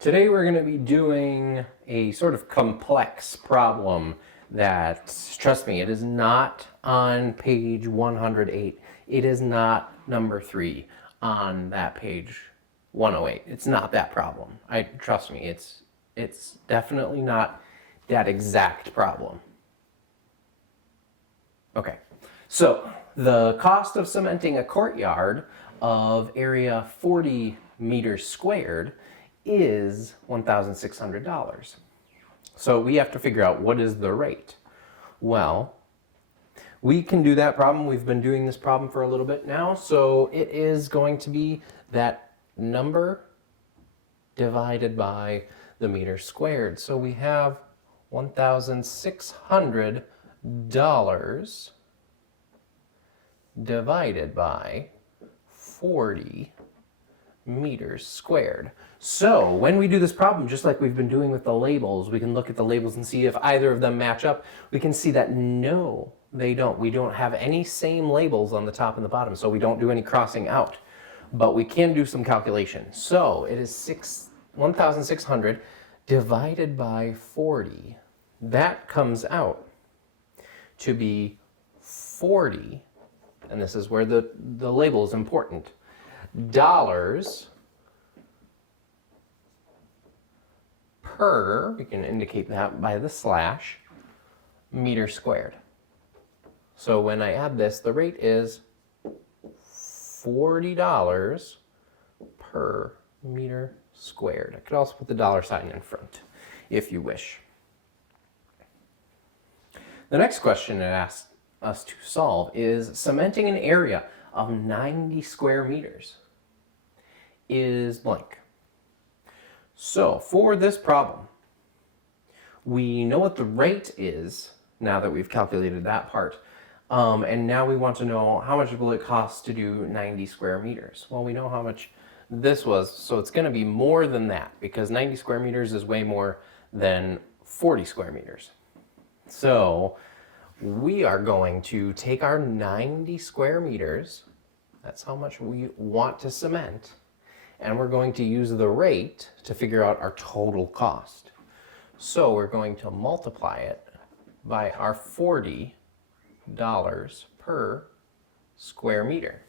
Today we're going to be doing a sort of complex problem that, trust me, it is not on page 108. It is not number 3 on that page 108. It's not that problem. Trust me, it's definitely not that exact problem. Okay, so the cost of cementing a courtyard of area 40 meters squared is $1,600. So we have to figure out what is the rate. Well, we can do that problem. We've been doing this problem for a little bit now. So it is going to be that number divided by the meters squared. So we have $1,600 divided by 40 meters squared. So when we do this problem, just like we've been doing with the labels, we can look at the labels and see if either of them match up. We can see that no, they don't. We don't have any same labels on the top and the bottom, so we don't do any crossing out. But we can do some calculation. So it is 1,600 divided by 40. That comes out to be 40, and this is where the label is important, dollars per, we can indicate that by the slash, meter squared. So when I add this, the rate is $40 per meter squared. I could also put the dollar sign in front if you wish. The next question it asks us to solve is cementing an area of 90 square meters is blank. So for this problem, we know what the rate is now that we've calculated that part. And now we want to know how much will it cost to do 90 square meters. Well, we know how much this was, so it's going to be more than that because 90 square meters is way more than 40 square meters. So we are going to take our 90 square meters, that's how much we want to cement, and we're going to use the rate to figure out our total cost. So we're going to multiply it by our $40 per square meter.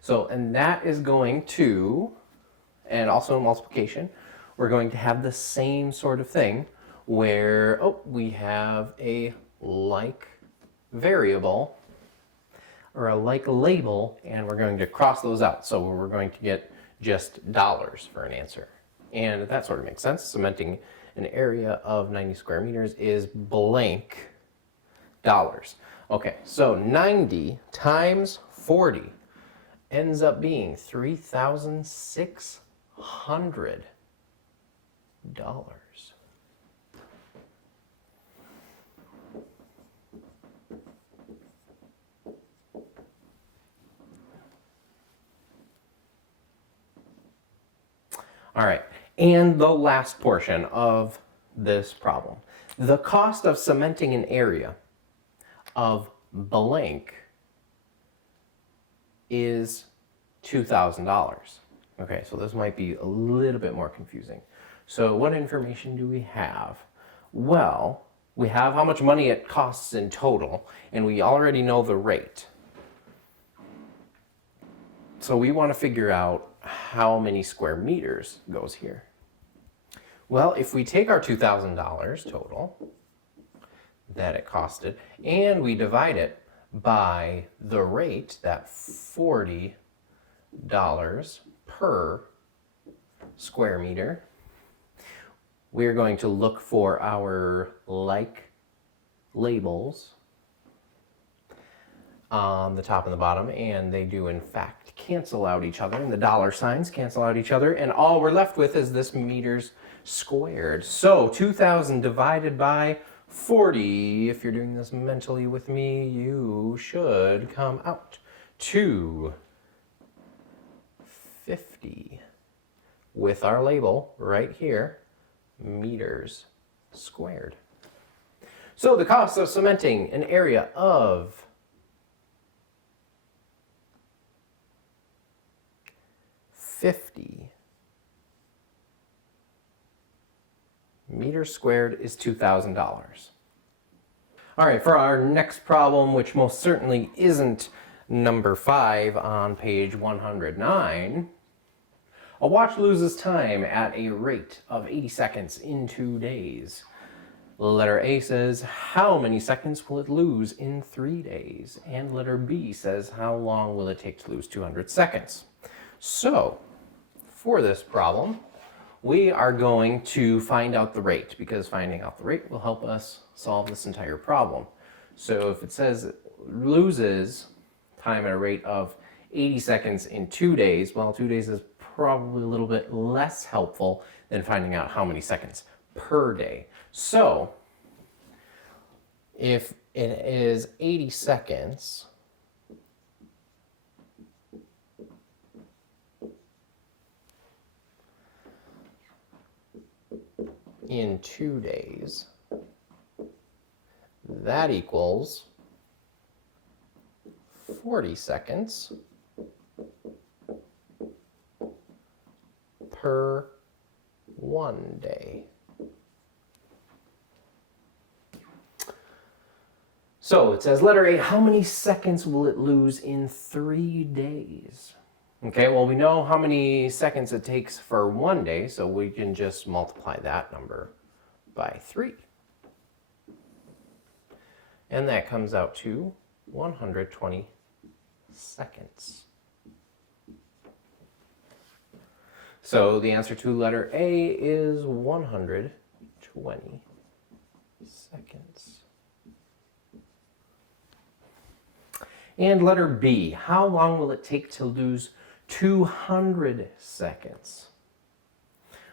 So, and that is going to, and also multiplication, we're going to have the same sort of thing where, we have a like variable or a like label, and we're going to cross those out. So we're going to get just dollars for an answer. And that sort of makes sense. Cementing an area of 90 square meters is blank dollars. Okay, so 90 times 40 ends up being $3,600. All right, and the last portion of this problem. The cost of cementing an area of blank is $2,000. Okay, so this might be a little bit more confusing. So what information do we have? Well, we have how much money it costs in total, and we already know the rate. So we want to figure out how many square meters goes here. Well, if we take our $2,000 total that it costed, and we divide it by the rate, that $40 per square meter, we're going to look for our like labels on the top and the bottom, and they do in fact cancel out each other, and the dollar signs cancel out each other, and all we're left with is this meters squared. So 2,000 divided by 40, if you're doing this mentally with me, you should come out to 50 with our label right here, meters squared. So the cost of cementing an area of 50 meters squared is $2,000. All right, for our next problem, which most certainly isn't number 5 on page 109, a watch loses time at a rate of 80 seconds in 2 days. Letter A says, how many seconds will it lose in 3 days? And letter B says, how long will it take to lose 200 seconds? So, for this problem, we are going to find out the rate, because finding out the rate will help us solve this entire problem. So if it says it loses time at a rate of 80 seconds in 2 days, well, 2 days is probably a little bit less helpful than finding out how many seconds per day. So if it is 80 seconds, in 2 days, that equals 40 seconds per 1 day. So it says, letter A, how many seconds will it lose in 3 days? Okay, well, we know how many seconds it takes for 1 day, so we can just multiply that number by 3. And that comes out to 120 seconds. So the answer to letter A is 120 seconds. And letter B, how long will it take to lose 200 seconds?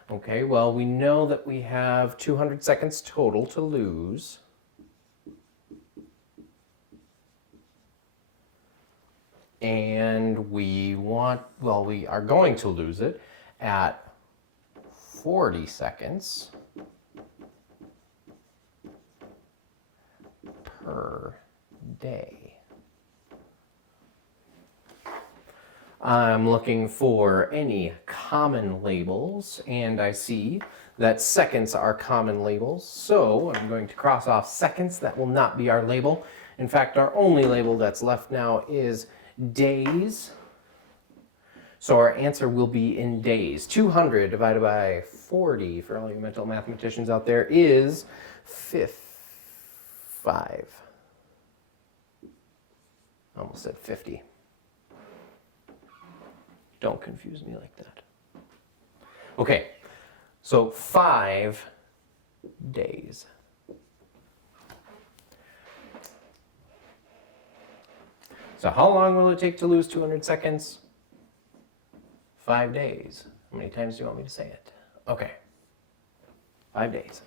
Okay, well, we know that we have 200 seconds total to lose. And we are going to lose it at 40 seconds per day. I'm looking for any common labels, and I see that seconds are common labels, so I'm going to cross off seconds. That will not be our label. In fact, our only label that's left now is days. So our answer will be in days. 200 divided by 40, for all you mental mathematicians out there, is 5. Almost said 50. Don't confuse me like that. Okay, so 5 days. So how long will it take to lose 200 seconds? 5 days. How many times do you want me to say it? Okay, 5 days.